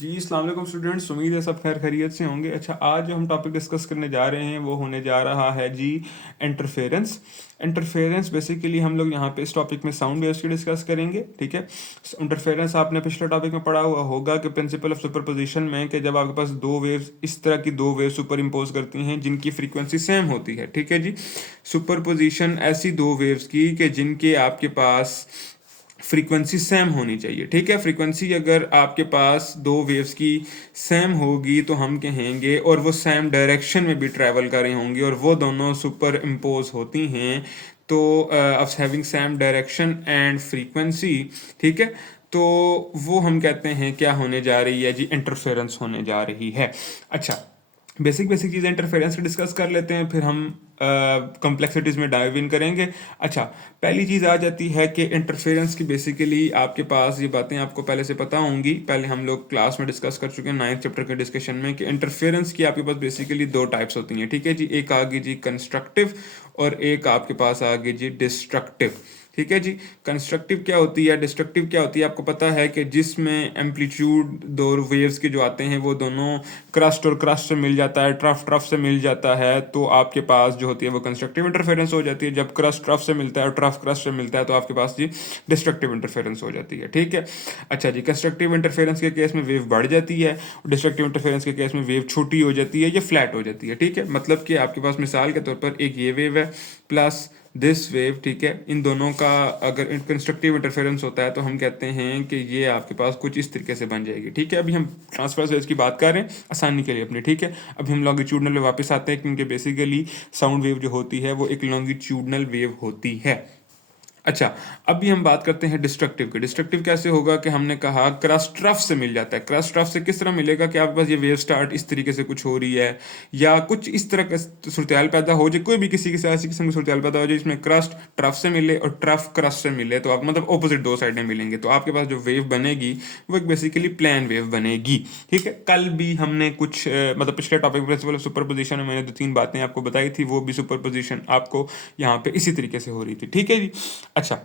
जी अस्सलाम वालेकुम स्टूडेंट्स, उम्मीद है सब खैर खैरियत से होंगे। अच्छा, आज जो हम टॉपिक डिस्कस करने जा रहे हैं वो होने जा रहा है जी इंटरफेरेंस। इंटरफेरेंस बेसिकली हम लोग यहाँ पे इस टॉपिक में साउंड वेव्स की डिस्कस करेंगे। ठीक है, इंटरफेरेंस आपने पिछले टॉपिक में पढ़ा हुआ होगा कि प्रिंसिपल ऑफ सुपरपोजिशन में कि जब आपके पास दो वेव्स इस तरह की दो वेव्स सुपर इम्पोज करती हैं जिनकी फ्रीक्वेंसी सेम होती है। ठीक है जी, सुपरपोजिशन ऐसी दो वेव्स की कि जिनके आपके पास फ्रीक्वेंसी सेम होनी चाहिए। ठीक है, फ्रीक्वेंसी अगर आपके पास दो वेव्स की सेम होगी तो हम कहेंगे, और वो सेम डायरेक्शन में भी ट्रैवल कर रही होंगी और वो दोनों सुपर इम्पोज होती हैं, तो of having same direction and frequency. ठीक है, तो वो हम कहते हैं क्या होने जा रही है जी, इंटरफेरेंस होने जा रही है। अच्छा, बेसिक बेसिक चीज़ें इंटरफेरेंस की डिस्कस कर लेते हैं, फिर हम कॉम्प्लेक्सिटीज़ में डाइव इन करेंगे। अच्छा, पहली चीज़ आ जाती है कि इंटरफेरेंस की बेसिकली आपके पास ये बातें आपको पहले से पता होंगी, पहले हम लोग क्लास में डिस्कस कर चुके हैं 9th चैप्टर के डिस्कशन में, कि इंटरफेरेंस की आपके पास बेसिकली दो टाइप्स होती हैं। ठीक है जी, एक आ गई जी कंस्ट्रक्टिव और एक आपके पास आ गई जी डिस्ट्रक्टिव। ठीक है जी, कंस्ट्रक्टिव क्या होती है, डिस्ट्रक्टिव क्या होती है, आपको पता है कि जिसमें एम्पलीट्यूड दो वेव्स के जो आते हैं वो दोनों क्रस्ट और क्रस्ट से मिल जाता है, ट्रफ ट्रफ से मिल जाता है, तो आपके पास जो होती है वो कंस्ट्रक्टिव इंटरफेरेंस हो जाती है। जब क्रस्ट ट्रफ से मिलता है और ट्रफ क्रस्ट से मिलता है तो आपके पास जी डिस्ट्रक्टिव इंटरफेरेंस हो जाती है। ठीक है, अच्छा जी, कंस्ट्रक्टिव इंटरफेरेंस के केस में वेव बढ़ जाती है, डिस्ट्रक्टिव इंटरफेरेंस के केस में वेव छोटी हो जाती है या फ्लैट हो जाती है। ठीक है, मतलब कि आपके पास मिसाल के तौर पर एक ये वेव है प्लस दिस वेव। ठीक है, इन दोनों का अगर कंस्ट्रक्टिव इंटरफेरेंस होता है तो हम कहते हैं कि ये आपके पास कुछ इस तरीके से बन जाएगी। ठीक है, अभी हम ट्रांसवर्स वेव्स की बात कर रहे हैं आसानी के लिए अपने। ठीक है, अभी हम लॉन्गिट्यूडनल में वापस आते हैं, क्योंकि बेसिकली साउंड वेव जो होती है वो एक लॉन्गिट्यूडनल वेव होती है। अच्छा, अभी हम बात करते हैं डिस्ट्रक्टिव की। डिस्ट्रक्टिव कैसे होगा कि हमने कहा क्रस्ट ट्रफ से मिल जाता है। क्रस्ट ट्रफ से किस तरह मिलेगा कि आपके पास ये वेव स्टार्ट इस तरीके से कुछ हो रही है या कुछ इस तरह का सूरत पैदा हो जाए, कोई भी किसी के साथ ऐसी किस्म की सूरत पैदा हो जाए जिसमें क्रस्ट ट्रफ से मिले और ट्रफ क्रस्ट से मिले, तो आप मतलब ऑपोजिट दो साइडें मिलेंगे, तो आपके पास जो वेव बनेगी वो एक बेसिकली प्लेन वेव बनेगी। ठीक है, कल भी हमने कुछ मतलब पिछले टॉपिक प्रिंसिपल ऑफ सुपरपोजिशन में मैंने दो तीन बातें आपको बताई थी, वो भी सुपरपोजिशन आपको यहाँ पे इसी तरीके से हो रही थी। ठीक है जी, अच्छा,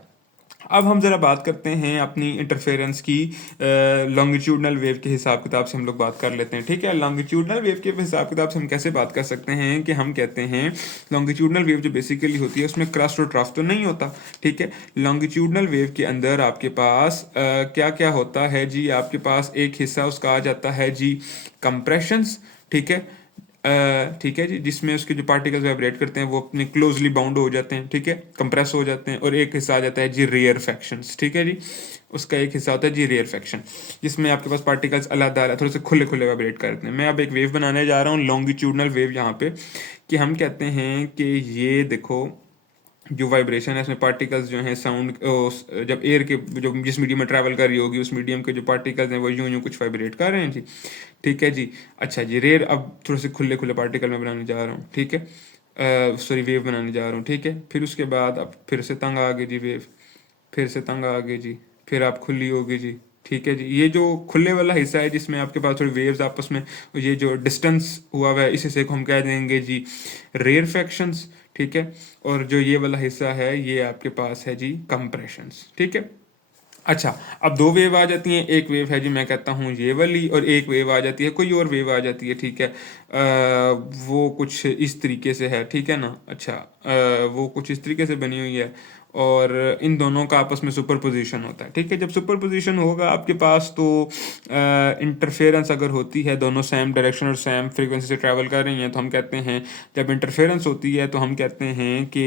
अब हम ज़रा बात करते हैं अपनी इंटरफेरेंस की लॉन्गिट्यूडनल वेव के हिसाब किताब से हम लोग बात कर लेते हैं। ठीक है, लॉन्गिट्यूडनल वेव के हिसाब किताब से हम कैसे बात कर सकते हैं कि हम कहते हैं लॉन्गिट्यूडनल वेव जो बेसिकली होती है उसमें क्रस्ट और ट्रफ तो नहीं होता। ठीक है, लॉन्गिट्यूडनल वेव के अंदर आपके पास क्या क्या होता है जी, आपके पास एक हिस्सा उसका आ जाता है जी कंप्रेशंस। ठीक है, ठीक है जी, जिसमें उसके जो पार्टिकल्स वाइब्रेट करते हैं वो अपने क्लोजली बाउंड हो जाते हैं। ठीक है, कंप्रेस हो जाते हैं, और एक हिस्सा आ जाता है जी रेयर फैक्शंस। ठीक है जी, उसका एक हिस्सा होता है जी रेयर फैक्शन, जिसमें आपके पास पार्टिकल्स अलग अलग थोड़े से खुले खुले वाइब्रेट करते हैं। मैं अब एक वेव बनाने जा रहा हूँ लॉन्गिट्यूडनल वेव यहाँ पे, कि हम कहते हैं कि ये देखो जो वाइब्रेशन है इसमें पार्टिकल्स जो हैं साउंड जब एयर के जो जिस मीडियम में ट्रैवल कर रही होगी उस मीडियम के जो पार्टिकल्स हैं वो यूं यूं कुछ वाइब्रेट कर रहे हैं जी। ठीक है जी, अच्छा जी, रेयर अब थोड़े से खुले खुले पार्टिकल में बनाने जा रहा हूँ। ठीक है, सॉरी वेव बनाने जा रहा हूँ। ठीक है, फिर उसके बाद अब फिर से तंग आ गई जी वेव, फिर से तंग आ गई जी, फिर आप खुली होगी जी। ठीक है जी, ये जो खुले वाला हिस्सा है जिसमें आपके पास थोड़ी वेव्स आपस में, ये जो डिस्टेंस हुआ हुआ है इस हिस्से को हम कह देंगे जी रेयर फैक्शंस। ठीक है, और जो ये वाला हिस्सा है ये आपके पास है जी कंप्रेशंस। ठीक है, अच्छा, अब दो वेव आ जाती हैं, एक वेव है जी मैं कहता हूँ ये वाली, और एक वेव आ जाती है कोई और वेव आ जाती है। ठीक है, वो कुछ इस तरीके से है। ठीक है ना, अच्छा, वो कुछ इस तरीके से बनी हुई है और इन दोनों का आपस में सुपर पोजिशन होता है। ठीक है, जब सुपर पोजिशन होगा आपके पास तो इंटरफेरेंस अगर होती है, दोनों सेम डायरेक्शन और सेम फ्रीक्वेंसी से ट्रैवल कर रही हैं, तो हम कहते हैं जब इंटरफेरेंस होती है तो हम कहते हैं कि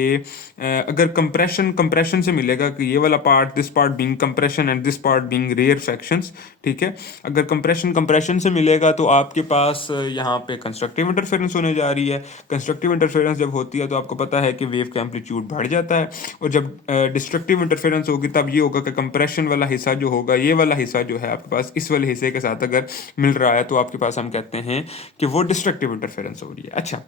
अगर कंप्रेशन कंप्रेशन से मिलेगा कि ये वाला part, this part being compression and this part being rarefactions. ठीक है, अगर कंप्रेशन कंप्रेशन से मिलेगा तो आपके पास यहाँ पे कंस्ट्रक्टिव इंटरफेरेंस होने जा रही है। कंस्ट्रक्टिव इंटरफेरेंस जब होती है तो आपको पता है कि वेव का एम्पलीट्यूड बढ़ जाता है, और जब डिस्ट्रक्टिव इंटरफेरेंस होगी तब ये होगा कि कंप्रेशन वाला हिस्सा जो होगा, ये वाला हिस्सा जो है आपके पास इस वाले हिस्से के साथ अगर मिल रहा है तो आपके पास हम कहते हैं कि वो डिस्ट्रक्टिव इंटरफेरेंस हो रही है। अच्छा,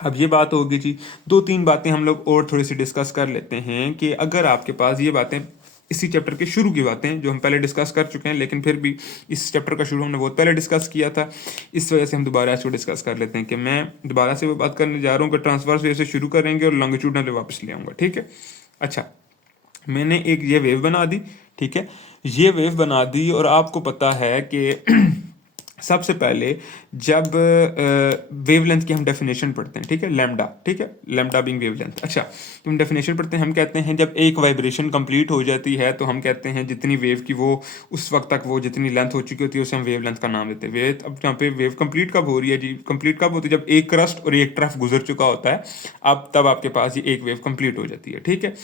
अब ये बात होगी जी, दो तीन बातें हम लोग और थोड़ी सी डिस्कस कर लेते हैं कि अगर आपके पास ये बातें इसी चैप्टर के शुरू की बातें जो हम पहले डिस्कस कर चुके हैं, लेकिन फिर भी इस चैप्टर का शुरू हमने बहुत पहले डिस्कस किया था, इस वजह से हम दोबारा इसको डिस्कस कर लेते हैं कि मैं दोबारा से वो बात करने जा रहा हूँ कि ट्रांसवर्स वेव से शुरू करेंगे और लॉन्गिट्यूडनल वेव वापस ले आऊँगा। ठीक है, अच्छा, मैंने एक ये वेव बना दी। ठीक है, ये वेव बना दी और आपको पता है कि सबसे पहले जब वेवलेंथ की हम डेफिनेशन पढ़ते हैं, ठीक है, लैम्डा, ठीक है, लैम्डा बीइंग वेवलेंथ। अच्छा, तो हम डेफिनेशन पढ़ते हैं, हम कहते हैं जब एक वाइब्रेशन कंप्लीट हो जाती है तो हम कहते हैं जितनी वेव की वो उस वक्त तक वो जितनी लेंथ हो चुकी होती है उसे हम वेवलेंथ का नाम देते हैं। वेव, अब यहाँ पे वेव कंप्लीट कब हो रही है जी? कंप्लीट कब होती है? जब एक क्रस्ट और एक ट्रफ गुजर चुका होता है, अब तब आपके पास ये एक वेव कंप्लीट हो जाती है, ठीक है।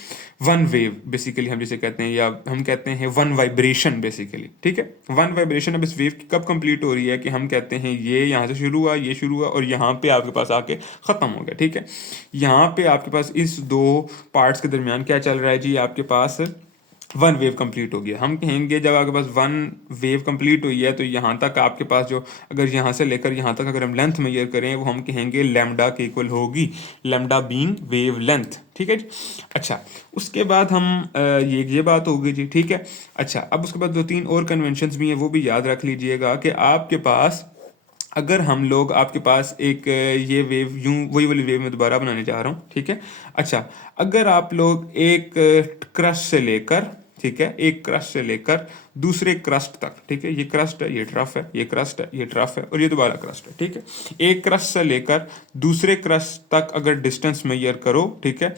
वन वेव बेसिकली हम जिसे कहते हैं, या हम कहते हैं वन वाइब्रेशन बेसिकली, ठीक है, वन वाइब्रेशन। अब इस वेव की कब कंप्लीट हो रही है कि हम कहते हैं ये यहाँ से शुरू हुआ, ये शुरू हुआ और यहाँ पे आपके पास आके ख़त्म हो गया, ठीक है। यहाँ पे आपके पास इस दो पार्ट्स के दरमियान क्या चल रहा है जी? आपके पास वन वेव कंप्लीट हो गया। हम कहेंगे जब आपके पास वन वेव कंप्लीट हुई है तो यहाँ तक आपके पास जो, अगर यहाँ से लेकर यहाँ तक अगर हम लेंथ मेजर करें, वो हम कहेंगे लैम्डा के इक्वल होगी, लैम्डा बीइंग वेव लेंथ, ठीक है जी। अच्छा, उसके बाद हम ये बात होगी जी, ठीक है। अच्छा, अब उसके बाद 2-3 और कन्वेंशंस भी हैं, वो भी याद रख लीजिएगा कि आपके पास अगर हम लोग, आपके पास एक ये वेव यूं वही वाली वेव मैं दोबारा बनाने जा रहा हूँ, ठीक है। अच्छा, अगर आप लोग एक क्रस्ट से लेकर, ठीक है, एक क्रस्ट से लेकर दूसरे क्रस्ट तक, ठीक है, ये क्रस्ट है, ये ट्रफ है, ये क्रस्ट है, ये ट्रफ है और ये दोबारा क्रस्ट है, ठीक है। एक क्रस्ट से लेकर दूसरे क्रस्ट तक अगर डिस्टेंस मेजर करो, ठीक है,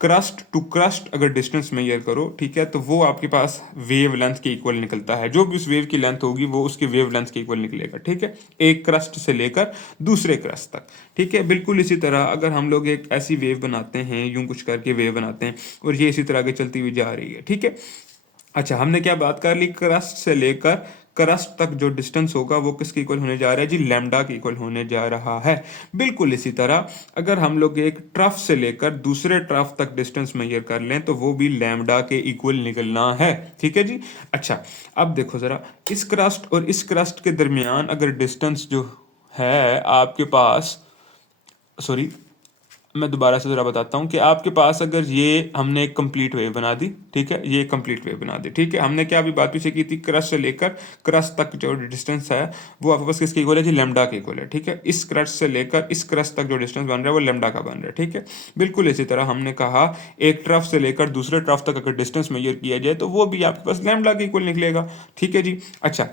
क्रस्ट टू क्रस्ट अगर डिस्टेंस मेजर करो, ठीक है, तो वो आपके पास वेव लेंथ के इक्वल निकलता है। जो भी उस वेव की लेंथ होगी वो उसकी वेव लेंथ के इक्वल निकलेगा, ठीक है, एक क्रस्ट से लेकर दूसरे क्रस्ट तक, ठीक है। बिल्कुल इसी तरह अगर हम लोग एक ऐसी वेव बनाते हैं, यूं कुछ करके वेव बनाते हैं और ये इसी तरह आगे चलती हुई जा रही है, ठीक है। अच्छा, हमने क्या बात कर ली? क्रस्ट से लेकर क्रस्ट तक जो डिस्टेंस होगा वो किसके इक्वल होने जा रहा है जी? लैम्डा के इक्वल होने जा रहा है। बिल्कुल इसी तरह अगर हम लोग एक ट्रफ से लेकर दूसरे ट्रफ तक डिस्टेंस मेजर कर लें तो वो भी लैम्डा के इक्वल निकलना है, ठीक है जी। अच्छा, अब देखो जरा, इस क्रस्ट और इस क्रस्ट के दरमियान अगर डिस्टेंस जो है आपके पास, सॉरी मैं दोबारा से ज़रा बताता हूँ कि आपके पास अगर ये हमने एक कंप्लीट वेव बना दी, ठीक है, ये कंप्लीट वेव बना दी, ठीक है। हमने क्या अभी बात पीछे की थी? क्रस्ट से लेकर क्रस्ट तक जो डिस्टेंस है वो आपके पास किसके इक्वल है जी? लैम्डा के इक्वल है, ठीक है। इस क्रस्ट से लेकर इस क्रस्ट तक जो डिस्टेंस बन रहा है वो लैम्डा का बन रहा है, ठीक है। बिल्कुल इसी तरह हमने कहा एक ट्रफ से लेकर दूसरे ट्रफ तक अगर डिस्टेंस मेजर किया जाए तो वो भी आपके पास लैम्डा के इक्वल निकलेगा, ठीक है जी। अच्छा,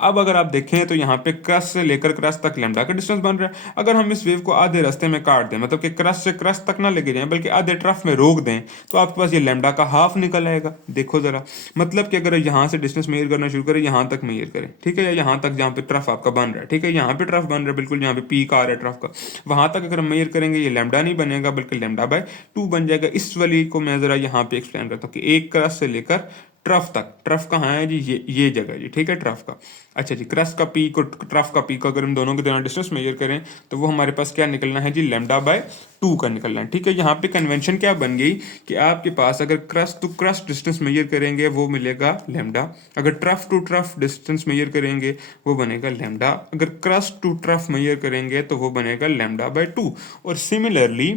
अब अगर आप देखें तो यहाँ पे क्रस्ट से लेकर क्रस्ट तक लैम्डा का डिस्टेंस बन रहा है। अगर हम इस वेव को आधे रास्ते में काट दें, मतलब कि क्रस्ट से क्रस्ट तक ना लेके जाएं बल्कि आधे ट्रफ में रोक दें, तो आपके पास ये लैम्डा का हाफ निकल आएगा। देखो जरा, मतलब कि अगर यहाँ से डिस्टेंस मेजर करना शुरू करें, यहाँ तक मेजर करें, ठीक है, या यहाँ तक जहाँ पे ट्रफ आपका बन रहा है, ठीक है, यहाँ पे ट्रफ बन रहा है, बिल्कुल यहाँ पे पीक आ रहा है ट्रफ का, वहां तक अगर हम मेजर करेंगे ये लैम्डा नहीं बनेगा बल्कि लैम्डा बाय 2 बन जाएगा। इस वाली को मैं जरा यहाँ पे एक्सप्लेन करता हूँ कि एक क्रस्ट से लेकर ट्रफ तक, ट्रफ कहाँ है जी? ये जगह जी, ठीक है, ट्रफ का। अच्छा जी, क्रस्ट का पीक और ट्रफ का पीक अगर हम दोनों के दरमियान डिस्टेंस मेजर करें तो वो हमारे पास क्या निकलना है जी? लैम्डा बाय 2 का निकलना है, ठीक है। यहाँ पे कन्वेंशन क्या बन गई कि आपके पास अगर crest to crest distance measure करेंगे वो मिलेगा लैम्डा, अगर trough to trough distance measure करेंगे वो बनेगा लैम्डा, अगर क्रस्ट टू ट्रफ मेजर करेंगे तो वो बनेगा लैम्डा बाय 2। और सिमिलरली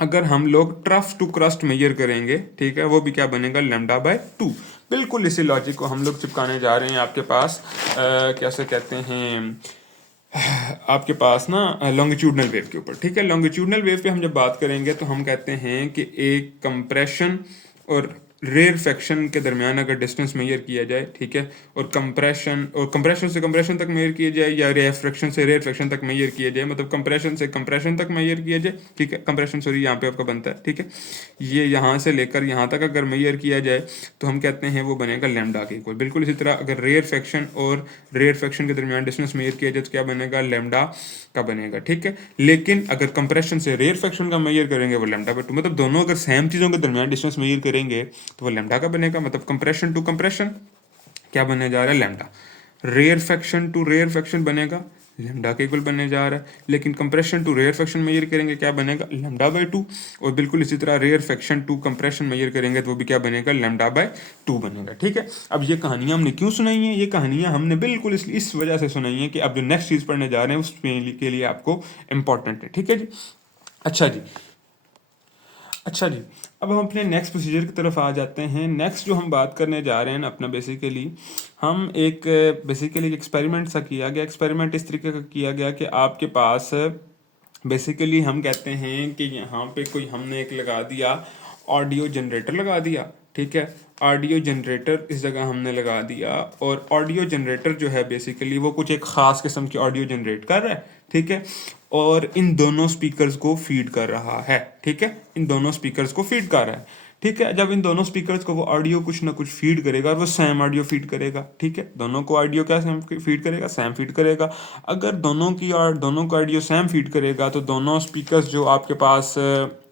अगर हम लोग ट्रफ टू क्रस्ट मेजर करेंगे, ठीक है, वो भी क्या बनेगा? Lambda by 2। बिल्कुल इसी लॉजिक को हम लोग चिपकाने जा रहे हैं आपके पास कैसे कहते हैं, आपके पास ना लॉन्गिट्यूडनल वेव के ऊपर, ठीक है। लॉन्गिट्यूडनल वेव पे हम जब बात करेंगे तो हम कहते हैं कि एक कंप्रेशन और रेयरफेक्शन के दरमियान अगर डिस्टेंस मेजर किया जाए, ठीक है, और कंप्रेशन से कंप्रेशन तक मेजर किया जाए या रेयरफेक्शन से रेयरफेक्शन तक मेजर किया जाए, मतलब कंप्रेशन से कंप्रेशन तक मेजर किया जाए, ठीक है, कंप्रेशन सॉरी यहाँ पे आपका बनता है, ठीक है, ये यहाँ से लेकर यहाँ तक अगर मेजर किया जाए तो हम कहते हैं वो बनेगा लैम्डा के इक्वल। बिल्कुल इसी तरह अगर रेयरफेक्शन और रेयरफेक्शन के दरमियान डिस्टेंस मेजर किया जाए तो क्या बनेगा? लैम्डा का बनेगा, ठीक है। लेकिन अगर कंप्रेशन से रेयरफेक्शन का मेजर करेंगे वो लैम्डा बाय 2, मतलब दोनों अगर सेम चीज़ों के दरमियान डिस्टेंस मेजर करेंगे तो वो लैम्डा का बनेगा, मतलब कंप्रेशन टू कंप्रेशन क्या बनने जा रहा है? लैम्डा। रेयरफेक्शन टू रेयरफेक्शन बनेगा लैम्डा के इक्वल बनने जा रहा है, लेकिन कंप्रेशन टू रेयरफेक्शन मेजर करेंगे क्या बनेगा? Lambda by 2। और बिल्कुल इसी तरह रेयरफेक्शन टू कंप्रेशन मेजर करेंगे तो वो भी क्या बनेगा? लैम्डा बाय 2 बनेगा, ठीक है। अब ये कहानियां हमने क्यों सुनाई हैं? ये कहानियां हमने बिल्कुल इस वजह से सुनाई है कि अब जो नेक्स्ट चीज़ पढ़ने जा रहे हैं उसके लिए आपको इंपॉर्टेंट है, ठीक है जी। अच्छा जी, अब हम अपने नेक्स्ट प्रोसीजर की तरफ आ जाते हैं। नेक्स्ट जो हम बात करने जा रहे हैं अपना बेसिकली हम एक एक्सपेरिमेंट सा किया गया। एक्सपेरिमेंट इस तरीके का किया गया कि आपके पास बेसिकली हम कहते हैं कि यहाँ पे कोई हमने एक लगा दिया ऑडियो जनरेटर लगा दिया, ठीक है, ऑडियो जनरेटर इस जगह हमने लगा दिया, और ऑडियो जनरेटर जो है बेसिकली वो कुछ एक ख़ास किस्म की ऑडियो जनरेट कर रहा है, ठीक है, और इन दोनों स्पीकर्स को फीड कर रहा है, ठीक है, इन दोनों स्पीकर्स को फीड कर रहा है, ठीक है। जब इन दोनों स्पीकर्स को वो ऑडियो कुछ ना कुछ फीड करेगा और वो सेम ऑडियो फीड करेगा, ठीक है, दोनों को ऑडियो क्या सेम फीड करेगा, सेम फीड करेगा। अगर दोनों की और दोनों को ऑडियो सेम फीड करेगा तो दोनों स्पीकर्स जो आपके पास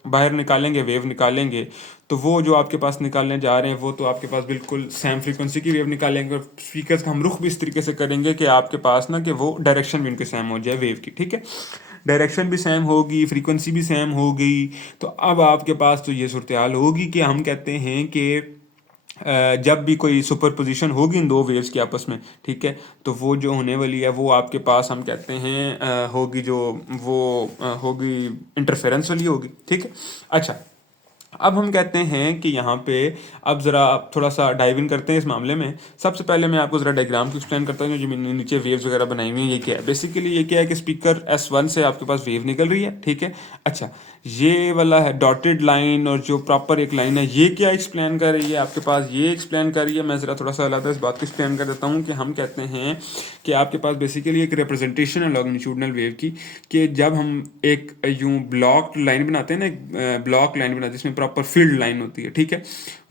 बाहर निकालेंगे, वेव निकालेंगे, तो वो जो आपके पास निकालने जा रहे हैं वो तो आपके पास बिल्कुल सेम फ्रीक्वेंसी की वेव निकालेंगे, और स्पीकर्स का हम रुख भी इस तरीके से करेंगे कि आपके पास ना कि वो डायरेक्शन भी उनके सेम हो जाए वेव की, ठीक है, डायरेक्शन भी सेम होगी, फ्रीक्वेंसी भी सेम हो गई। तो अब आपके पास तो ये सूरत हाल होगी कि हम कहते हैं कि जब भी कोई सुपर पोजिशन होगी इन दो वेव्स की आपस में, ठीक है, तो वो जो होने वाली है वो आपके पास हम कहते हैं होगी जो वो होगी इंटरफेरेंस वाली होगी, ठीक है। अच्छा, अब हम कहते हैं कि यहाँ पे अब ज़रा थोड़ा सा डाइव इन करते हैं इस मामले में। सबसे पहले मैं आपको ज़रा डायग्राम को एक्सप्लेन करता हूँ जो मैंने नीचे वेव्स वगैरह बनाई हुई हैं। ये क्या है बेसिकली, ये क्या है कि स्पीकर S1 से आपके पास वेव निकल रही है, ठीक है। अच्छा, ये वाला है डॉटेड लाइन, और जो प्रॉपर एक लाइन है ये क्या एक्सप्लेन कर रही है आपके पास, ये एक्सप्लेन कर रही है। मैं ज़रा थोड़ा सा अलग इस बात को एक्सप्लेन कर देता हूँ कि हम कहते हैं कि आपके पास बेसिकली एक रिप्रेजेंटेशन है लॉन्गिट्यूडनल वेव की, कि जब हम एक यूं ब्लॉक लाइन बनाते हैं ना, एक ब्लॉक लाइन बनाते हैं जिसमें प्रॉपर फील्ड लाइन होती है, ठीक है,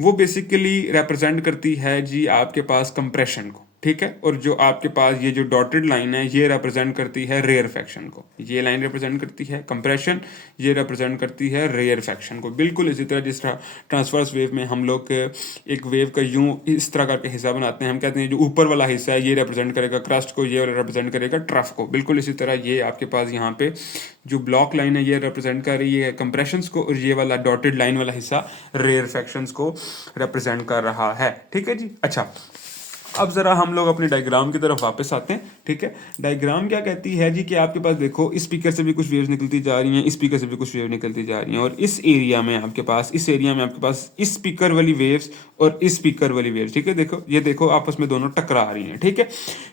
वो बेसिकली रिप्रेजेंट करती है जी आपके पास कंप्रेशन को, ठीक है। और जो आपके पास ये जो डॉटेड लाइन है ये रिप्रेजेंट करती है रेयरफेक्शन को, ये लाइन रिप्रेजेंट करती है कंप्रेशन, ये रिप्रेजेंट करती है रेयरफेक्शन को। बिल्कुल इसी तरह जिस तरह ट्रांसवर्स वेव में हम लोग एक वेव का यूं इस तरह करके हिस्सा बनाते हैं, हम कहते हैं जो ऊपर वाला हिस्सा है ये रिप्रेजेंट करेगा क्रस्ट को, ये वाला रिप्रेजेंट करेगा ट्रफ को। बिल्कुल इसी तरह ये आपके पास यहाँ पे जो ब्लॉक लाइन है ये रिप्रेजेंट कर रही है कंप्रेशंस को, और ये वाला डॉटेड लाइन वाला हिस्सा रेयरफेक्शंस को रिप्रेजेंट कर रहा है, ठीक है जी। अच्छा, अब ज़रा हम लोग अपने डायग्राम की तरफ वापस आते हैं, ठीक है। डायग्राम क्या कहती है जी कि आपके पास देखो इस स्पीकर से भी कुछ वेव्स निकलती जा रही हैं, इस स्पीकर से भी कुछ वेव निकलती जा रही हैं, और इस एरिया में आपके पास इस स्पीकर वाली वेव्स और इस स्पीकर वाली वेव्स, ठीक है, देखो ये देखो आपस में दोनों टकरा रही हैं, ठीक है।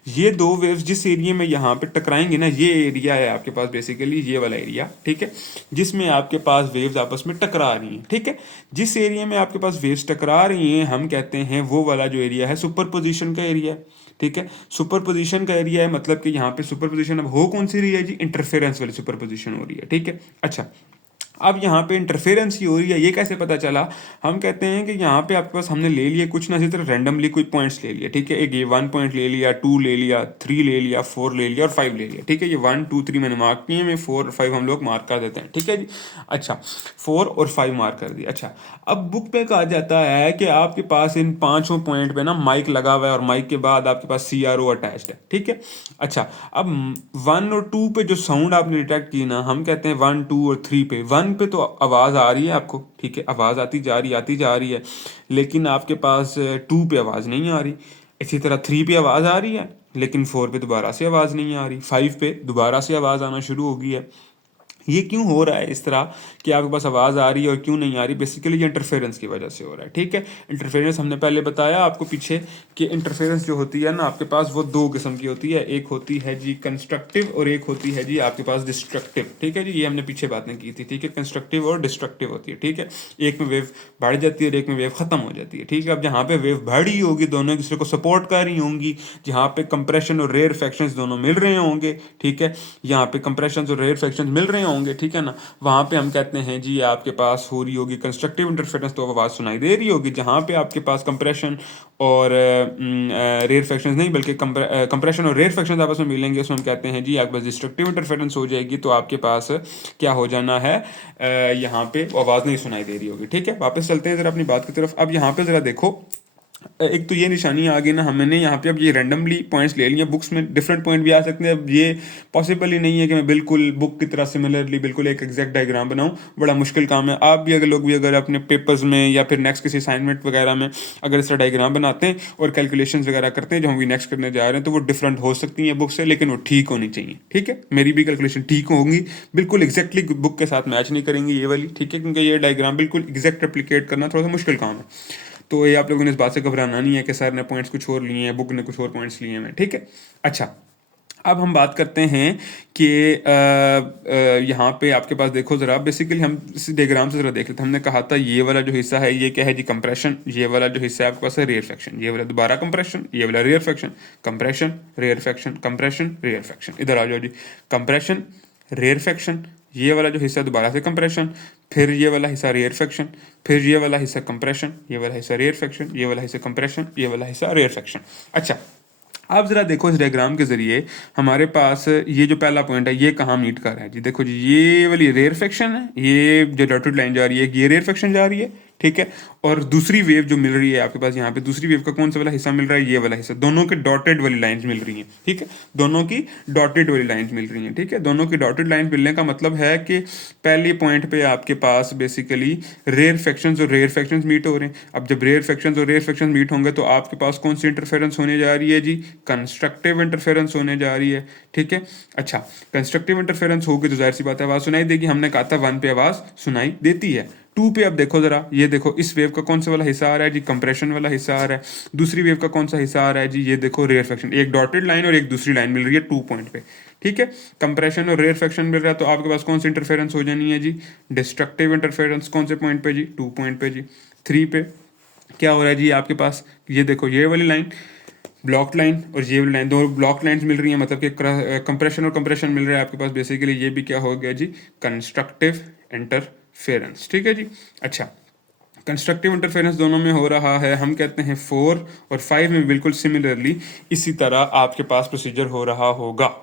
ये दो वेव्स जिस एरिया में यहाँ पे टकराएंगे ना, ये एरिया है आपके पास बेसिकली ये वाला एरिया, ठीक है, जिसमें आपके पास वेव्स आपस में टकरा रही हैं, ठीक है। जिस एरिया में आपके पास वेव्स टकरा रही हैं हम कहते हैं वो वाला जो एरिया है सुपर पोजिशन का एरिया है, ठीक है। सुपर पोजिशन का एरिया है मतलब कि यहाँ पे सुपर पोजिशन अब हो कौन सी रही है जी, इंटरफेरेंस वाली सुपर पोजिशन हो रही है, ठीक है। अच्छा, अब यहाँ पे इंटरफेरेंस ही हो रही है, ये कैसे पता चला, हम कहते हैं कि यहाँ पे आपके पास हमने ले लिए कुछ ना इसी तरह रैंडमली कोई पॉइंट्स ले लिए, ठीक है। एक ये 1 पॉइंट ले लिया, 2 ले लिया, 3 ले लिया, 4 ले लिया और 5 ले लिया, ठीक है। ये 1 2 3 मैंने मार्क किए, में 4 और 5 हम लोग मार्क कर देते हैं, ठीक है जी। अच्छा, 4 और 5 मार्क कर दिया। अच्छा, अब बुक पे कहा जाता है कि आपके पास इन पांचों पॉइंट पे ना माइक लगा हुआ है, और माइक के बाद आपके पास CRO अटैच्ड है, ठीक है। अच्छा, अब 1 और 2 पे जो साउंड आपने डिटेक्ट की ना, हम कहते हैं 1 2 और 3 पे, 1 पे तो आवाज़ आ रही है आपको, ठीक है, आवाज़ आती जा रही है, लेकिन आपके पास 2 पे आवाज़ नहीं आ रही। इसी तरह 3 पे आवाज़ आ रही है, लेकिन 4 पे दोबारा से आवाज़ नहीं आ रही, 5 पे दोबारा से आवाज़ आना शुरू हो गई है। ये क्यों हो रहा है इस तरह कि आपके पास आवाज़ आ रही है और क्यों नहीं आ रही, बेसिकली ये इंटरफेरेंस की वजह से हो रहा है, ठीक है। इंटरफेरेंस हमने पहले बताया आपको पीछे कि इंटरफेरेंस जो होती है ना आपके पास वो दो किस्म की होती है, एक होती है जी कंस्ट्रक्टिव और एक होती है जी आपके पास डिस्ट्रक्टिव, ठीक है जी। ये हमने पीछे बातें की थी, ठीक है, कंस्ट्रक्टिव और डिस्ट्रक्टिव होती है, ठीक है। एक में वेव बढ़ जाती है और एक में वेव खत्म हो जाती है, ठीक है। अब जहाँ पे वेव बढ़ी होगी दोनों एक दूसरे को सपोर्ट कर रही होंगी, जहाँ पे कंप्रेशन और रेयरफेक्शंस दोनों मिल रहे होंगे, ठीक है, यहाँ पे कंप्रेशन और रेयरफेक्शंस मिल रहे होंगे, ठीक है ना, वहां पे हम कहते हैं जी आपके पास हो रही होगी कंस्ट्रक्टिव इंटरफेरेंस, तो आवाज़ सुनाई दे रही होगी। जहां पे आपके पास कंप्रेशन और रेयरफेक्शंस नहीं बल्कि कंप्रेशन और रेयरफेक्शंस आपस में मिलेंगे, उसमें हम कहते हैं जी आपके पास डिस्ट्रक्टिव इंटरफेरेंस हो जाएगी, तो आपके पास क्या हो जाना है, यहाँ पे आवाज़ नहीं सुनाई दे रही होगी, ठीक है। वापस चलते हैं जरा अपनी बात की तरफ। अब यहाँ पे जरा देखो, एक तो ये निशानी आ गई ना, हमने यहाँ पे अब ये रैंडमली पॉइंट्स ले लिए। बुक्स में डिफरेंट पॉइंट भी आ सकते हैं, अब ये पॉसिबल ही नहीं है कि मैं बिल्कुल बुक की तरह सिमिलरली बिल्कुल एक एग्जैक्ट डायग्राम बनाऊं, बड़ा मुश्किल काम है। आप भी अगर लोग भी अगर अपने पेपर्स में या फिर नेक्स्ट किसी असाइनमेंट वगैरह में अगर इस तरह डायग्राम बनाते हैं और कैलकुलेशन वगैरह करते हैं जो हम भी नेक्स्ट करने जा रहे हैं, तो वो डिफरेंट हो सकती हैं बुक से, लेकिन वो ठीक होनी चाहिए, ठीक है। मेरी भी कैलकुलेशन ठीक होंगी, बिल्कुल एग्जैक्टली बुक के साथ मैच नहीं करेंगी ये वाली, ठीक है, क्योंकि ये डायग्राम बिल्कुल एग्जैक्ट रेप्लिकेट करना थोड़ा सा मुश्किल काम है। तो ये आप लोगों ने इस बात से घबराना नहीं है कि सर ने पॉइंट्स कुछ और लिए हैं, बुक ने कुछ और पॉइंट्स लिए हैं, ठीक है। अच्छा, अब हम बात करते हैं कि यहाँ पे आपके पास देखो ज़रा, बेसिकली हम इस डायग्राम से ज़रा देख लेते हैं। हमने कहा था ये वाला जो हिस्सा है ये क्या है जी, कंप्रेशन। ये वाला जो हिस्सा है आपके पास है रेयरफेक्शन। ये वाला दोबारा कंप्रेशन, ये वाला rarefaction, compression, rarefaction, compression, rarefaction. इधर आ जाओ जी, कंप्रेशन, रेयरफेक्शन, ये वाला जो हिस्सा दोबारा से कंप्रेशन, फिर ये वाला हिस्सा रेयरफेक्शन, फिर ये वाला हिस्सा कंप्रेशन, ये वाला हिस्सा रेयरफेक्शन, ये वाला हिस्सा कंप्रेशन, ये वाला हिस्सा रेयरफेक्शन। अच्छा, आप ज़रा देखो इस डायग्राम के ज़रिए हमारे पास ये जो पहला पॉइंट है ये कहाँ मीट कर रहा है जी। देखो जी, ये वाली रेयरफेक्शन है, ये जो डॉटेड लाइन जा रही है ये रेयरफेक्शन जा रही है, ठीक है। और दूसरी वेव जो मिल रही है आपके पास यहाँ पे, दूसरी वेव का कौन सा वाला हिस्सा मिल रहा है, ये वाला हिस्सा। दोनों के डॉटेड वाली लाइंस मिल रही हैं, ठीक है। दोनों की डॉटेड वाली लाइंस मिल रही हैं, ठीक है। दोनों की डॉटेड लाइन मिलने का मतलब है कि पहले पॉइंट पे आपके पास बेसिकली रेयरफेक्शंस और रेयरफेक्शंस मीट हो रहे हैं। अब जब रेयरफेक्शंस और रेयरफेक्शंस मीट होंगे तो आपके पास कौन सी इंटरफेरेंस होने जा रही है जी, कंस्ट्रक्टिव इंटरफेरेंस होने जा रही है, ठीक है। अच्छा, कंस्ट्रक्टिव इंटरफेरेंस होगी तो जाहिर सी बात है आवाज़ सुनाई देगी। हमने कहा था 1 पे आवाज़ सुनाई देती है। 2 पे अब देखो जरा, ये देखो इस वेव का कौन सा वाला हिस्सा आ रहा है जी, कंप्रेशन वाला हिस्सा आ रहा है। दूसरी वेव का कौन सा हिस्सा आ रहा है जी, ये देखो रेयरफेक्शन। एक डॉटेड लाइन और एक दूसरी लाइन मिल रही है 2 पॉइंट पे, ठीक है। कंप्रेशन और रेयरफेक्शन मिल रहा है तो आपके पास कौन सी इंटरफेरेंस हो जानी है जी, डिस्ट्रक्टिव इंटरफेरेंस। कौन से पॉइंट पे जी, 2 पॉइंट पे जी। 3 पे क्या हो रहा है जी आपके पास, ये देखो ये वाली लाइन ब्लॉक लाइन और ये वाली लाइन, दो ब्लॉक लाइंस मिल रही है, मतलब कि कंप्रेशन और कंप्रेशन मिल रहा है आपके पास। बेसिकली ये भी क्या हो गया जी, कंस्ट्रक्टिव इंटरफेरेंस, ठीक है जी। अच्छा, कंस्ट्रक्टिव इंटरफेरेंस दोनों में हो रहा है, हम कहते हैं 4 और 5 में बिल्कुल सिमिलरली इसी तरह आपके पास प्रोसीजर हो रहा होगा।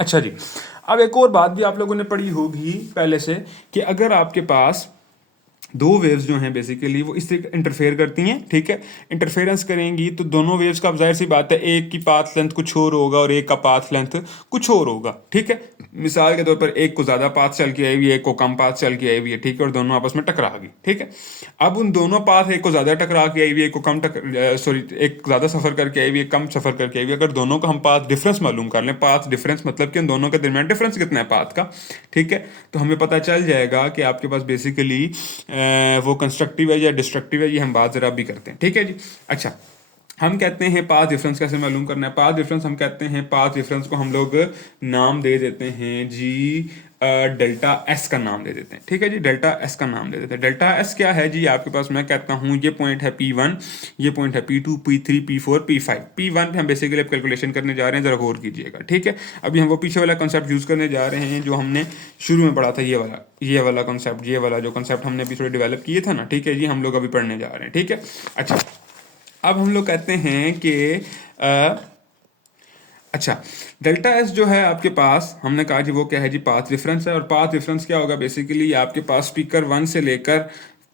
अच्छा जी, अब एक और बात भी आप लोगों ने पढ़ी होगी पहले से कि अगर आपके पास दो वेव्स जो हैं बेसिकली वो इससे इंटरफेयर करती हैं, ठीक है। इंटरफेरेंस करेंगी तो दोनों वेव्स का अब जाहिर सी बात है एक की पाथ लेंथ कुछ और होगा और एक का पाथ लेंथ कुछ और होगा, ठीक है। मिसाल के तौर पर एक को ज़्यादा पाथ चल के आई हुई है, एक को कम पाथ चल के आई हुई है, ठीक है, और दोनों आपस में टकरा गई, ठीक है। अब उन दोनों पाथ, एक को ज़्यादा टकरा के आई हुई है, एक को कम एक ज़्यादा सफ़र करके आई हुई है, कम सफ़र करके आई हुई है। अगर दोनों का हम पाथ डिफरेंस मालूम कर लें, पाथ डिफरेंस मतलब कि उन दोनों के दरमियान डिफरेंस कितना है पाथ का, ठीक है, तो हमें पता चल जाएगा कि आपके पास बेसिकली वो कंस्ट्रक्टिव है या डिस्ट्रक्टिव है। ये हम बात जरा भी करते हैं, ठीक है जी। अच्छा, हम कहते हैं पाथ डिफरेंस कैसे मालूम करना है। पाथ डिफरेंस हम कहते हैं, पाथ डिफरेंस को हम लोग नाम दे देते हैं जी, डेल्टा एस का नाम दे देते हैं, ठीक है जी। डेल्टा एस का नाम दे देते हैं। डेल्टा एस क्या है जी आपके पास, मैं कहता हूँ ये पॉइंट है P1, ये पॉइंट है P2, P3, P4, P5। P1 हम बेसिकली अब कैलकुलेशन करने जा रहे हैं, जरा गौर कीजिएगा, ठीक है। अभी हम वो पीछे वाला कॉन्सेप्ट यूज़ करने जा रहे हैं जो हमने शुरू में पढ़ा था, ये वाला कॉन्सेप्ट, ये वाला जो कॉन्सेप्ट हमने अभी थोड़े डेवलप किए था ना, ठीक है जी, हम लोग अभी पढ़ने जा रहे हैं, ठीक है। अच्छा, अब हम लोग कहते हैं कि अच्छा, डेल्टा एस जो है आपके पास, हमने कहा जी वो क्या है जी, पाथ डिफरेंस है। और पाथ डिफरेंस क्या होगा, बेसिकली आपके पास स्पीकर 1 से लेकर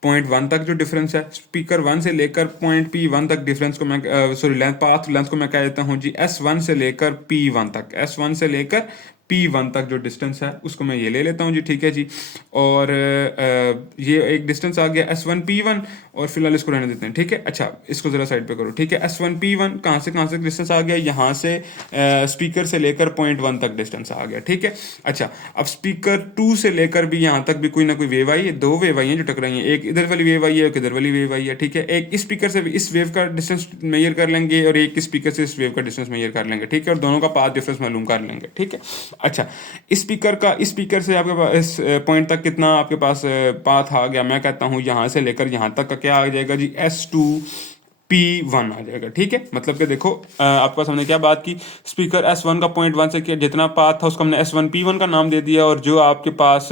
पॉइंट 1 तक जो डिफरेंस है, स्पीकर 1 से लेकर पॉइंट P1 तक डिफरेंस को मैं सॉरी पाथ लेंथ को मैं कह देता हूँ जी S1 से लेकर P1 तक, S1 से लेकर P1 तक जो डिस्टेंस है उसको मैं ये ले लेता हूँ जी, ठीक है जी। और ये एक डिस्टेंस आ गया S1 P1, और फिलहाल इसको रहने देते हैं, ठीक है। अच्छा, इसको ज़रा साइड पे करो, ठीक है। S1 P1 कहाँ से डिस्टेंस आ गया, यहाँ से स्पीकर से लेकर पॉइंट 1 तक डिस्टेंस आ गया, ठीक है। अच्छा, अब स्पीकर 2 से लेकर भी यहाँ तक भी कोई ना कोई वेव आई है, दो वेव आई हैं जो टकराई हैं, एक इधर वाली वेव आई है, एक इधर वाली वेव आई है, ठीक है। एक इस स्पीकर से इस वेव का डिस्टेंस मेजर कर लेंगे और एक स्पीकर से इस वेव का डिस्टेंस मेजर कर लेंगे, ठीक है, और दोनों का पाथ डिफरेंस मालूम कर लेंगे, ठीक है। अच्छा, इस स्पीकर से आपके पास इस पॉइंट तक कितना आपके पास पाथ आ गया, मैं कहता हूँ यहाँ से लेकर यहाँ तक का क्या आ जाएगा जी, S2 P1 आ जाएगा, ठीक है। मतलब कि देखो आपके पास हमने क्या बात की, स्पीकर S1 का पॉइंट 1 से किया, जितना पाथ था उसको हमने S1 P1 का नाम दे दिया, और जो आपके पास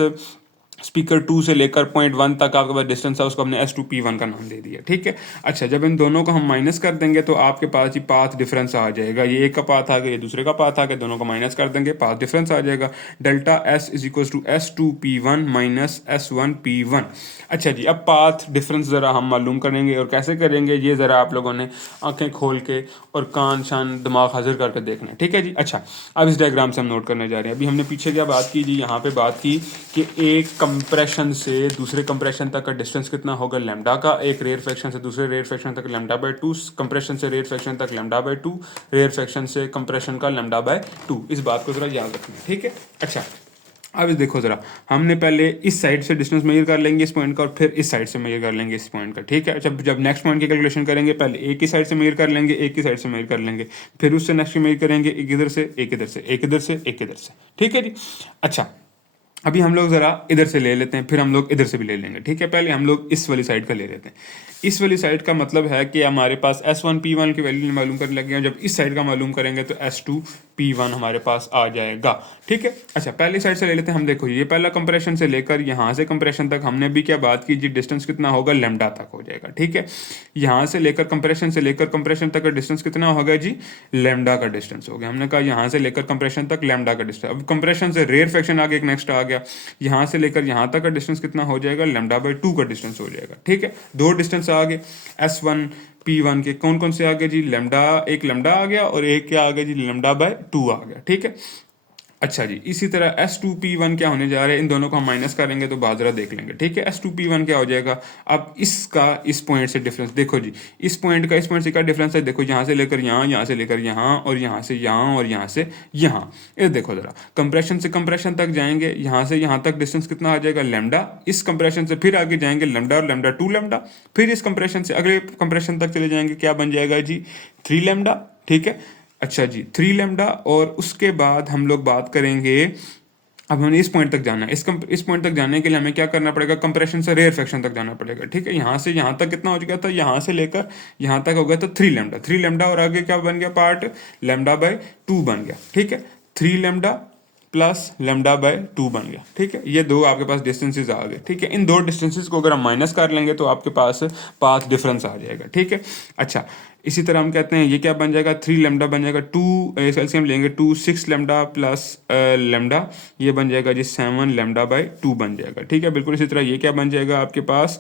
स्पीकर 2 से लेकर पॉइंट 1 तक आपके पास डिस्टेंस है उसको हमने S2 P1 का नाम दे दिया, ठीक है। अच्छा, जब इन दोनों को हम माइनस कर देंगे तो आपके पास ये पाथ डिफरेंस आ जाएगा, ये एक का पाथ आ गया, ये दूसरे का पाथ आ गया, दोनों को माइनस कर देंगे, पाथ डिफरेंस आ जाएगा। Delta S is equal to S2 P1 minus S1 P1। अच्छा जी, अब पाथ डिफरेंस ज़रा हम मालूम करेंगे, और कैसे करेंगे ये ज़रा आप लोगों ने आंखें खोल के और कान शान दिमाग हाजिर करके देखना है, ठीक है जी। अच्छा, अब इस डायग्राम से हम नोट करने जा रहे हैं। अभी हमने पीछे क्या बात की जी, यहाँ पे बात की कि एक कंप्रेशन से दूसरे कंप्रेशन तक का डिस्टेंस कितना होगा लैम्डा का, एक रेयरफेक्शन से दूसरे रेयरफेक्शन तक λ/2, कंप्रेशन से रेयरफेक्शन तक λ/2, रेयरफेक्शन से कंप्रेशन का λ/2। इस बात को ज़रा याद रखना है, ठीक है। अच्छा, अब देखो ज़रा, हमने पहले इस साइड से डिस्टेंस मेजर कर लेंगे इस पॉइंट का, और फिर इस साइड से मेजर कर लेंगे इस पॉइंट का, ठीक है। जब जब नेक्स्ट पॉइंट की कैलकुलेशन करेंगे, पहले एक ही साइड से मेजर कर लेंगे, एक ही साइड से मेजर कर लेंगे, फिर उससे नेक्स्ट मेजर करेंगे, एक इधर से, एक इधर से, एक इधर से, एक इधर से, ठीक है जी। अच्छा, अभी हम लोग ज़रा इधर से ले लेते हैं, फिर हम लोग इधर से भी ले लेंगे, ठीक है। पहले हम लोग इस वाली साइड का ले लेते हैं। इस वाली साइड का मतलब है कि हमारे पास S1 P1 की वैल्यू मालूम करने लगे हैं। जब इस साइड का मालूम करेंगे तो S2 P1 हमारे पास आ जाएगा, ठीक है। अच्छा, पहली साइड से ले लेते हैं हम। देखो, ये पहला कंप्रेशन से लेकर यहाँ से कंप्रेशन तक हमने भी क्या बात की जी, डिस्टेंस कितना होगा, लैम्डा तक हो जाएगा, ठीक है। यहाँ से लेकर कंप्रेशन तक का डिस्टेंस कितना होगा जी, लैम्डा का डिस्टेंस हो गया। हमने कहा यहाँ से लेकर कंप्रेशन तक लैम्डा का डिस्टेंस। अब कंप्रेशन से रेयर फ्रैक्शन आगे एक नेक्स्ट आ गया, यहाँ से लेकर यहाँ तक का डिस्टेंस कितना हो जाएगा, λ/2 का डिस्टेंस हो जाएगा, ठीक है। दो डिस्टेंस आ गए S1 P1 के, कौन कौन से आ गए जी, लैम्डा, एक लैम्डा आ गया और एक क्या आ गया जी, λ/2 आ गया, ठीक है। अच्छा जी, इसी तरह S2P1 क्या होने जा रहा है, इन दोनों को हम माइनस करेंगे तो बाजरा देख लेंगे, ठीक है। S2P1 क्या हो जाएगा, अब इसका इस पॉइंट से डिफरेंस देखो जी, इस पॉइंट का इस पॉइंट से क्या डिफरेंस है, देखो यहाँ से लेकर यहाँ, यहाँ से लेकर यहाँ, और यहाँ से यहाँ, और यहाँ से यहाँ। ये देखो जरा, कंप्रेशन से कंप्रेशन तक जाएंगे, यहाँ से यहाँ तक डिस्टेंस कितना आ जाएगा, लैम्डा। इस कंप्रेशन से फिर आगे जाएंगे, लैम्डा और λ/2 लैम्डा। फिर इस कंप्रेशन से अगले कंप्रेशन तक चले जाएंगे, क्या बन जाएगा जी, 3 लैम्डा, ठीक है। अच्छा जी, 3 लैम्डा। और उसके बाद हम लोग बात करेंगे, अब हमें इस पॉइंट तक जाना है। इस पॉइंट तक जाने के लिए हमें क्या करना पड़ेगा, कंप्रेशन से रेयर फ्रैक्शन तक जाना पड़ेगा, ठीक है। यहाँ से यहाँ तक कितना हो गया था, यहाँ से लेकर यहाँ तक हो गया था 3 लैम्डा। 3 लैम्डा और आगे क्या बन गया पार्ट, λ/2 बन गया, ठीक है। 3 लैम्डा प्लस λ/2 बन गया, ठीक है। ये दो आपके पास डिस्टेंसेस आ गए, ठीक है। इन दो डिस्टेंसेस को अगर हम माइनस कर लेंगे तो आपके पास पाथ डिफरेंस आ जाएगा, ठीक है। अच्छा, इसी तरह हम कहते हैं ये क्या बन जाएगा, 3 लैम्डा बन जाएगा, 2 एलसीएम लेंगे 2, 6 लैम्डा प्लस लैम्डा, ये बन जाएगा जी 7 λ/2 बन जाएगा, ठीक है। बिल्कुल इसी तरह ये क्या बन जाएगा आपके पास,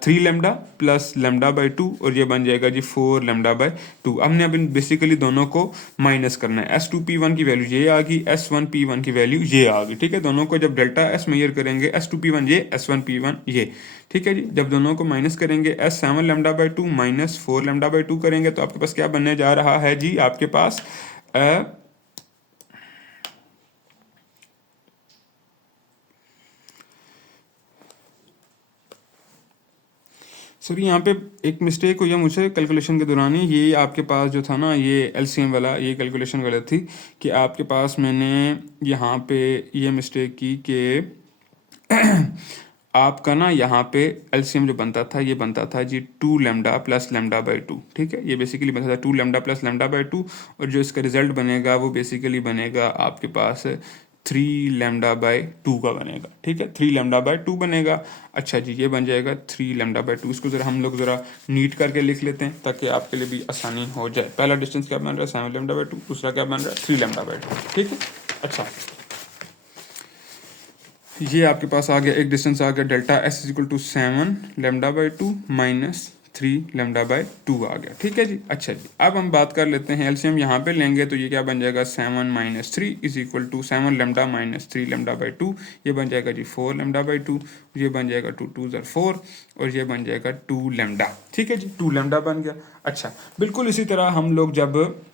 3 लैम्डा प्लस λ/2, और ये बन जाएगा जी 4 λ/2। हमने अब बेसिकली दोनों को माइनस करना है। S2P1 की वैल्यू ये आ गई, S1P1 की वैल्यू ये आ गई, ठीक है। दोनों को जब डेल्टा S मेजर करेंगे, S2P1 ये, S1P1 ये, ठीक है जी। जब दोनों को माइनस करेंगे, S7 λ/2 माइनस 4 λ/2 करेंगे तो आपके पास क्या बनने जा रहा है जी, आपके पास सर यहाँ पे एक मिस्टेक हुई है मुझसे कैलकुलेशन के दौरान ही। ये आपके पास जो था ना, ये एलसीएम वाला, ये कैलकुलेशन गलत थी कि आपके पास मैंने यहाँ पे ये मिस्टेक की कि आपका ना यहाँ पे एलसीएम जो बनता था, ये बनता था जी 2 लैम्डा प्लस λ/2, ठीक है। ये बेसिकली बनता था 2 लैम्डा प्लस λ/2, और जो इसका रिजल्ट बनेगा वो बेसिकली बनेगा आपके पास 3 λ/2 का बनेगा, ठीक है। 3 λ/2 बनेगा। अच्छा जी, ये बन जाएगा 3 λ/2। इसको ज़रा हम लोग ज़रा नीट करके लिख लेते हैं ताकि आपके लिए भी आसानी हो जाए। पहला डिस्टेंस क्या बन रहा है, 7 λ/2, दूसरा क्या बन रहा है, 3 λ/2, ठीक है। अच्छा, ये आपके पास आ गया, एक डिस्टेंस आ गया डेल्टा S = 7 λ/2 माइनस 3 λ/2 आ गया, ठीक है जी। अच्छा जी, अब हम बात कर लेते हैं एलसीएम यहाँ पे लेंगे तो ये क्या बन जाएगा, 7 - 3 = 7 लैम्डा माइनस 3 λ/2, ये बन जाएगा जी 4 λ/2, ये बन जाएगा 2 2 ज़र 4, और ये बन जाएगा 2 लैम्डा, ठीक है जी, 2 लैम्डा बन गया। अच्छा, बिल्कुल इसी तरह हम लोग जब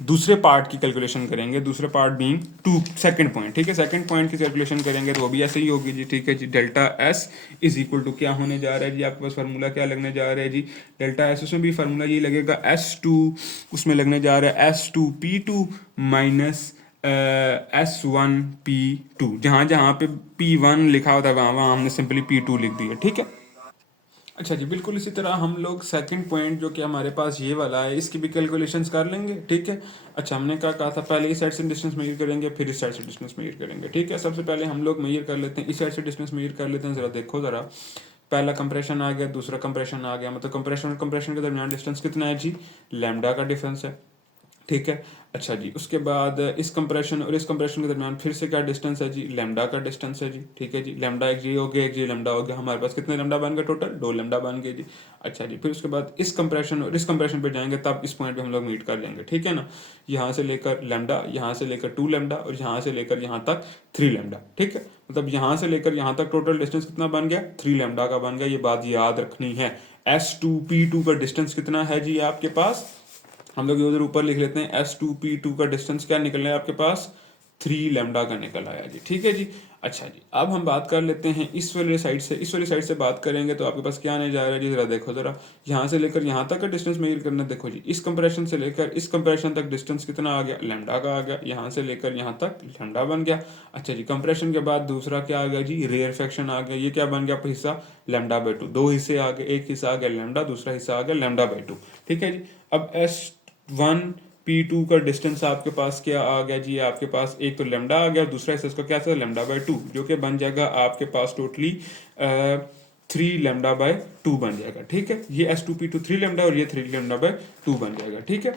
दूसरे पार्ट की कैलकुलेशन करेंगे, दूसरे पार्ट बीइंग 2 सेकंड पॉइंट, ठीक है। सेकंड पॉइंट की कैलकुलेशन करेंगे तो वो भी ऐसे ही होगी जी, ठीक है जी। डेल्टा S = क्या होने जा रहा है जी, आपके पास फार्मूला क्या लगने जा रहा है जी, डेल्टा S, उसमें भी फार्मूला ये लगेगा S2, उसमें लगने जा रहा है S2P2 माइनस S1P2। जहाँ जहाँ पे P1 लिखा होता है वहाँ वहाँ हमने सिंपली P2 लिख दिया, ठीक है। अच्छा जी, बिल्कुल इसी तरह हम लोग सेकंड पॉइंट जो कि हमारे पास ये वाला है, इसकी भी कैलकुलेशंस कर लेंगे, ठीक है। अच्छा, हमने क्या कहा था, पहले इस साइड से डिस्टेंस मेजर करेंगे, फिर इस साइड से डिस्टेंस मेजर करेंगे, ठीक है। सबसे पहले हम लोग मेजर कर लेते हैं, इस साइड से डिस्टेंस मेजर कर लेते हैं। ज़रा देखो ज़रा, पहला कंप्रेशन आ गया, दूसरा कंप्रेशन आ गया, मतलब कंप्रेशन और कंप्रेशन के दरमियान डिस्टेंस कितना है जी, लैम्डा का डिफरेंस है, ठीक है। अच्छा जी, उसके बाद इस कंप्रेशन और इस कंप्रेशन के दरमियान फिर से क्या डिस्टेंस है जी, लैम्डा का डिस्टेंस है जी, ठीक है जी। लैम्डा एक जी हो गया, एक जी लैम्डा हो गया, हमारे पास कितने लैम्डा बन गए टोटल, 2 लैम्डा बन गए जी। अच्छा जी, फिर उसके बाद इस कंप्रेशन और इस कंप्रेशन पे जाएंगे तब इस पॉइंट पे हम लोग मीट कर लेंगे, ठीक है ना। यहाँ से लेकर लैम्डा, यहाँ से लेकर 2 लैम्डा, और यहाँ से लेकर यहाँ तक 3 लैम्डा, ठीक है। मतलब यहाँ से लेकर यहाँ तक टोटल डिस्टेंस कितना बन गया, 3 लैम्डा का बन गया। ये बात याद रखनी है। S2P2 का डिस्टेंस कितना है जी आपके पास, हम लोग उधर ऊपर लिख लेते हैं, S2P2 का डिस्टेंस क्या निकलना है आपके पास, 3 लैम्डा का निकल आया जी। ठीक है जी। अच्छा जी, अब हम बात कर लेते हैं इस वाली साइड से। इस वाली साइड से बात करेंगे तो आपके पास क्या आने जा रहा है जी, जरा देखो, जरा यहाँ से लेकर यहाँ तक का डिस्टेंस मेजर करना। देखो जी, इस कंप्रेशन से लेकर इस कंप्रेशन तक डिस्टेंस कितना आ गया, लैम्डा का आ गया। यहाँ से लेकर यहाँ तक लैम्डा बन गया। अच्छा जी, कंप्रेशन के बाद दूसरा क्या आ गया जी, रेयरफेक्शन आ गया। ये क्या बन गया हिस्सा, लैम्डा/2। दो हिस्से आ गए, एक हिस्सा आ गया लैम्डा, दूसरा हिस्सा आ गया लैम्डा/2। ठीक है जी। अब S1 P2 का डिस्टेंस आपके पास क्या आ गया जी, आपके पास एक तो लैम्डा आ गया और दूसरा हिस्सा इसका क्या था, लैम्डा/2, जो कि बन जाएगा आपके पास टोटली 3 लैम्डा/2 बन जाएगा। ठीक है, ये S2P2 3 लैम्डा और ये 3 लैम्डा/2 बन जाएगा। ठीक है।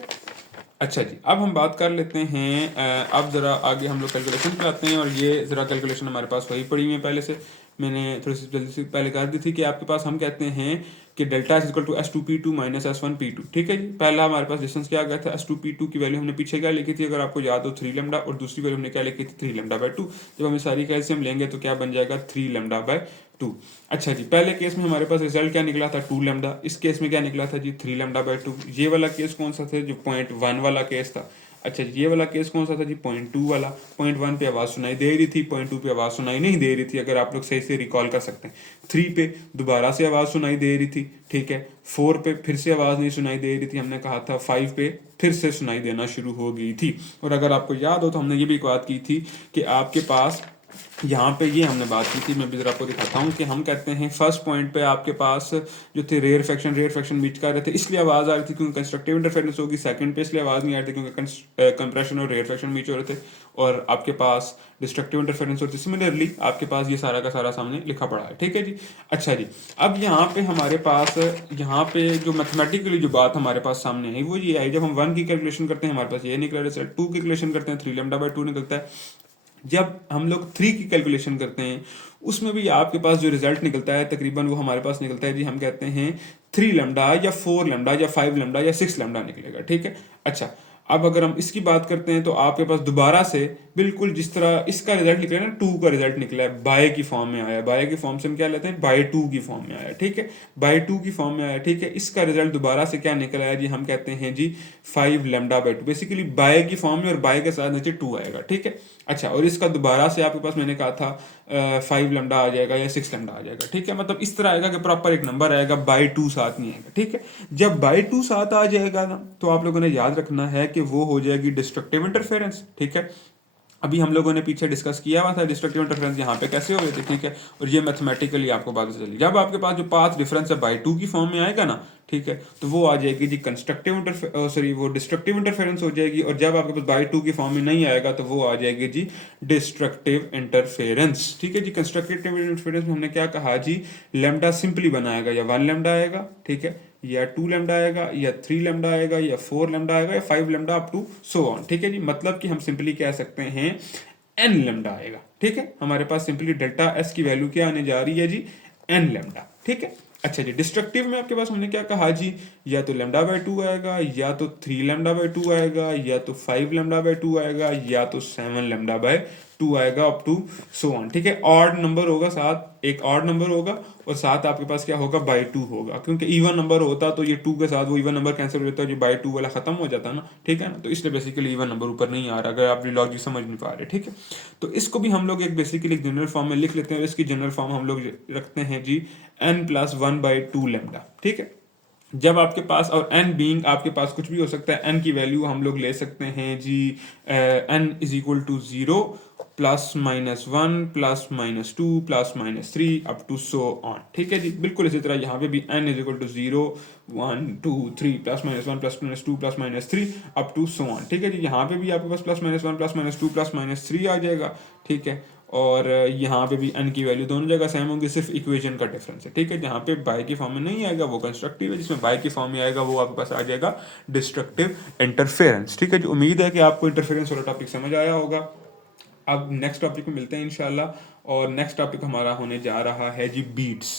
अच्छा जी, अब हम बात कर लेते हैं, अब ज़रा आगे हम लोग कैलकुलेशन पे आते हैं। और ये ज़रा कैलकुलेशन हमारे पास वही पड़ी हुई है पहले से, मैंने थोड़ी सी जल्दी से पहले कर दी थी कि आपके पास हम कहते हैं कि delta is equal to S2P2 minus S1P2। ठीक है जी। पहला हमारे पास डिस्टेंस क्या आ गया था, S2P2 की वैल्यू हमने पीछे क्या लिखी थी, अगर आपको याद हो, 3 लैम्डा, और दूसरी वैल्यू हमने क्या लिखी थी, 3 लैम्डा/2। जब हम सारी कैल्शियम लेंगे तो क्या बन जाएगा, 3 लैम्डा/2। अच्छा जी, पहले केस में हमारे पास रिजल्ट क्या निकला था, 2 लैम्डा। इस केस में क्या निकला था जी, 3 लैम्डा/2। ये वाला केस कौन सा था, जो 0.1 वाला केस था। अच्छा जी, ये वाला केस कौन सा था जी, 0.2 वाला। 0.1 पे आवाज़ सुनाई दे रही थी, 0.2 पे आवाज़ सुनाई नहीं दे रही थी, अगर आप लोग सही से रिकॉल कर सकते हैं। 3 पे दोबारा से आवाज़ सुनाई दे रही थी। ठीक है। 4 पे फिर से आवाज़ नहीं सुनाई दे रही थी, हमने कहा था। 5 पे फिर से सुनाई देना शुरू हो गई थी। और अगर आपको याद हो तो हमने ये भी बात की थी कि आपके पास यहाँ पे, ये हमने बात की थी, मैं भी जरा आपको दिखाता हूँ कि हम कहते हैं फर्स्ट पॉइंट पे आपके पास जो थे रेयरफेक्शन बीच कर रहे थे, इसलिए आवाज़ आ रही थी क्योंकि कंस्ट्रक्टिव इंटरफेरेंस होगी। सेकंड पे इसलिए आवाज़ नहीं आ रही थी क्योंकि कंप्रेशन और रेयरफेक्शन बीच हो रहे थे, और आपके पास डिस्ट्रक्टिव इंटरफेरेंस होती है। सिमिलरली आपके पास ये सारा का सारा सामने लिखा पड़ा है। ठीक है जी। अच्छा जी, अब यहाँ पे हमारे पास, यहाँ पे जो मैथमेटिकली जो बात हमारे पास सामने आई वो ये आई, जब हम 1 की कैलकुलेशन करते हैं हमारे पास ये निकला रिजल्ट, 2 की कैलकुलेशन करते हैं 3 लैम्डा/2 निकलता है। जब हम लोग 3 की कैलकुलेशन करते हैं उसमें भी आपके पास जो रिजल्ट निकलता है तकरीबन वो हमारे पास निकलता है जी, हम कहते हैं 3 लैम्डा या 4 लैम्डा या 5 लैम्डा या 6 लैम्डा निकलेगा। ठीक है। अच्छा, अब अगर हम इसकी बात करते हैं तो आपके पास दोबारा से बिल्कुल जिस तरह इसका रिजल्ट निकला ना, 2 का रिजल्ट निकला है, बाय की फॉर्म में आया। बाय की फॉर्म से हम क्या लेते हैं, बाय 2 की फॉर्म में आया। ठीक है, बाय 2 की फॉर्म में आया। ठीक है, इसका रिजल्ट दोबारा से क्या निकल आया जी, हम कहते हैं जी 5 लैम्डा/2। बेसिकली बाय की फॉर्म में और बाय के साथ नीचे 2 आएगा। ठीक है। अच्छा, और इसका दोबारा से आपके पास मैंने कहा था 5 लैम्डा आ जाएगा या 6 लैम्डा आ जाएगा। ठीक है, मतलब इस तरह आएगा कि प्रॉपर एक नंबर आएगा, बाय 2 साथ नहीं आएगा। ठीक है, जब बाय 2 साथ आ जाएगा ना तो आप लोगों ने याद रखना है कि वो हो जाएगी डिस्ट्रक्टिव इंटरफेरेंस। ठीक है, अभी हम लोगों ने पीछे डिस्कस किया हुआ था डिस्ट्रक्टिव इंटरफेरेंस यहाँ पे कैसे हो रहे थे। ठीक है, और ये मैथमेटिकली आपको बात चली, जब आपके पास जो पाथ डिफरेंस है बाय 2 की फॉर्म में आएगा ना, ठीक है, तो वो आ जाएगी जी वो डिस्ट्रक्टिव इंटरफेरेंस हो जाएगी। और जब आपके पास बाय 2 की फॉर्म में नहीं आएगा तो वो आ जाएगी जी डिस्ट्रक्टिव इंटरफेरेंस। ठीक है जी। कंस्ट्रक्टिव इंटरफेरेंस में हमने क्या कहा जी, लैम्डा सिंपली बनाएगा, या 1 लैम्डा आएगा, ठीक है, या 2 लैम्डा आएगा, या 3 लैम्डा आएगा, या 4 लैम्डा आएगा, या 5 lambda up to so on. ठीक है जी, मतलब कि हम सिंपली कह सकते हैं n लैम्डा आएगा। ठीक है, हमारे पास सिंपली डेल्टा s की वैल्यू क्या आने जा रही है जी, n लैम्डा। ठीक है। अच्छा जी, डिस्ट्रक्टिव में आपके पास हमने क्या कहा जी, या तो लैम्डा/2 आएगा, या तो 3 लैम्डा/2 आएगा, या तो 5 लैम्डा/2 आएगा, या तो 7 लैम्डा/2 आएगा अप टू सो ऑन। ठीक है, ऑड नंबर होगा, साथ एक ऑड नंबर होगा और साथ आपके पास क्या होगा, बाय 2 होगा। क्योंकि इवन नंबर होता तो ये 2 के साथ वो इवन नंबर कैंसिल हो जाता है, जो बाय 2 वाला खत्म हो जाता है ना। ठीक है ना, तो इसलिए बेसिकली इवन नंबर ऊपर नहीं आ रहा, अगर आप लॉजिक समझ नहीं पा रहे। ठीक है, तो इसको भी हम लोग एक बेसिकली जनरल फॉर्म में लिख लेते हैं। इसकी जनरल फॉर्म हम लोग रखते हैं जी n+1/2 लैम्डा। ठीक है, जब आपके पास, और n बीइंग आपके पास कुछ भी हो सकता है, n की वैल्यू हम लोग ले सकते हैं जी n is equal to 0 +-1 +-2 +-3 up to so on. ठीक है जी, बिल्कुल इसी तरह यहाँ पे भी n is equal to 0 1 2 3 +-1 +-2 +-3 up to so on. ठीक है जी, यहाँ पे भी आपके पास +-1 +-2 +-3 आ जाएगा। ठीक है, और यहाँ पे भी n की वैल्यू दोनों जगह सेम होंगी, सिर्फ इक्वेशन का डिफरेंस है। ठीक है, जहाँ पे बाय की फॉर्म में नहीं आएगा वो कंस्ट्रक्टिव है, जिसमें बाय की फॉर्म में आएगा वो आपके पास आ जाएगा डिस्ट्रक्टिव इंटरफेरेंस। ठीक है जी, उम्मीद है कि आपको इंटरफेरेंस वाला टॉपिक समझ आया होगा। अब नेक्स्ट टॉपिक में मिलते हैं इंशाल्लाह, और नेक्स्ट टॉपिक हमारा होने जा रहा है जी बीट्स।